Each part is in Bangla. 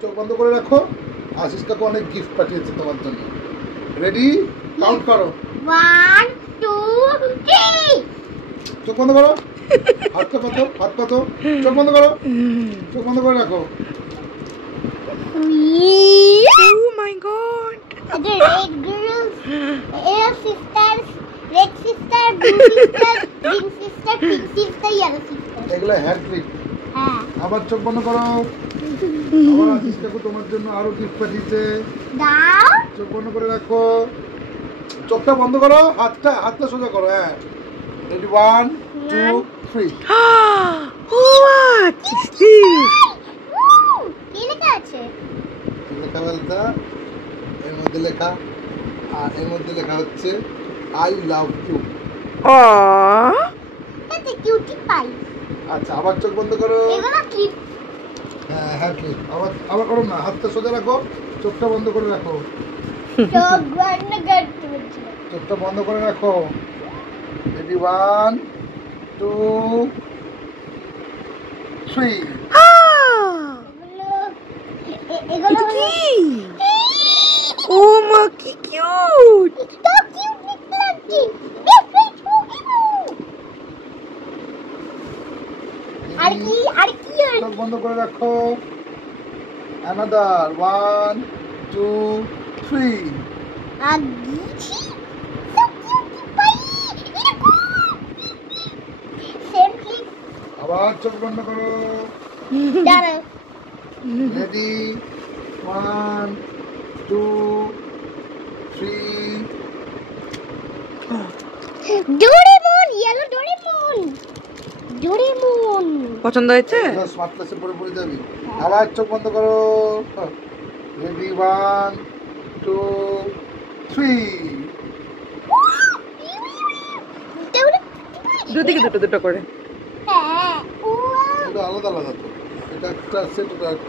চোখ বন্ধ করে রাখো। আশিস কাকু অনেক গিফট পাঠিয়েছে তোমার জন্য। রেডি? কাউন্ট করো। 1 2 3। চোখ বন্ধ করো। হাত কত? চোখ বন্ধ করো। চোখ বন্ধ করে রাখো। Oh my god. The red girls, yellow sisters, red sister, blue sister, green sister, pink sister, yellow sister. এগুলো হ্যান্ড ক্লিপ। হ্যাঁ। আবার চোখ বন্ধ করো। আবার আশিস কাকু তোমার জন্য আরো গিফট পাঠিয়েছে। দাও। চোখ বন্ধ করে রাখো। চোখটা বন্ধ করো। হাতটা সোজা করো। হ্যাঁ। রেডি 1 2 3। What is this? কি লেখা আছে? লেখা বলতে এর মধ্যে লেখা, আর এর মধ্যে লেখা হচ্ছে আই লাভ ইউ। Aww. এতে কিউটি পাই। আচ্ছা, আবার চোখ বন্ধ করো। এগুলো ক্লিপ। হ্যাঁ ক্লিপ। আবার করো না। হাতটা সোজা রাখো। চোখটা বন্ধ করে রাখো। চোখ বন্ধ করতে বলছি। চোখটা বন্ধ করে রাখো। রেডি 1 2 3। এগুলো কি? Oh my, কি cute. তো কিউট লাগছে। আর কি চোখ বন্ধ করে রাখো। অ্যানাদার 1 2 3। আগিছি তো কিউট পাই। Same clip. আবার চোখ বন্ধ করো। দাঁড়াও। রেডি 1 2 3। Doraemon, yellow Doraemon. পছন্দ হয়েছে? স্মার্ট ক্লাসে পড়ে যাবি। আবার চোখ বন্ধ করো। রেডি 1 2 3। দুদিকে দুটো করে। হ্যাঁ। এটা আলাদা আলাদা তো। এটা একটা সেট, ওটা একটা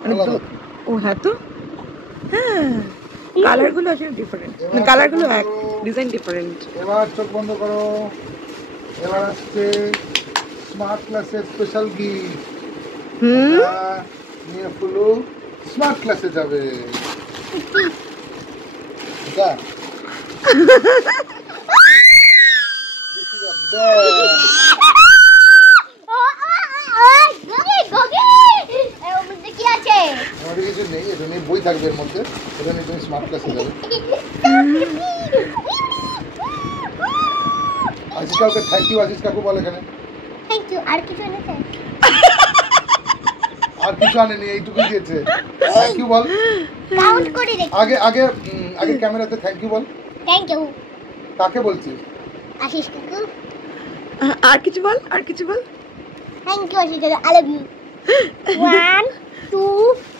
মানে আলাদা। ও হ্যাঁ তো, হ্যাঁ কালারগুলো আছে ডিফারেন্ট, কালারগুলো এক, ডিজাইন ডিফারেন্ট। এবার চোখ বন্ধ করো। এবার আসছে স্মার্ট ক্লাসের স্পেশাল গিফট। নিয়ে ফুলু স্মার্ট ক্লাসে যাবে। এটা কি আছে? আমাদের কিছু নেই, এটা নিয়ে বই থাকবে এর মধ্যে। এটা নিয়ে তুমি স্মার্ট ক্লাসে যাবে। আশিস কাকুকে থ্যাংক ইউ। আশিস কাকু বল এখানে থ্যাংক ইউ। আর কিছু এনেছে? আর কিছু আনেনি, এইটুকুই দিয়েছে। Thank you ball. কাউন্ট করে দেখি। আগে ক্যামেরাতে থ্যাংক ইউ বল। Thank you. কাকে বলছিস? আশিস কাকু। আর কিছু বল। থ্যাংক ইউ আশিস কাকু। I love you. 1 2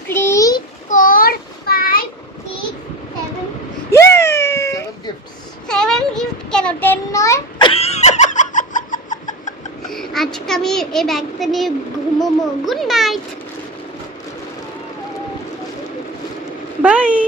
3 4 5 6 7। Yay! 7 gifts। 7 gift কেন 10 নয়? আজকে আমি এই ব্যাগটা নিয়ে ঘুমোবো। Good night. Bye.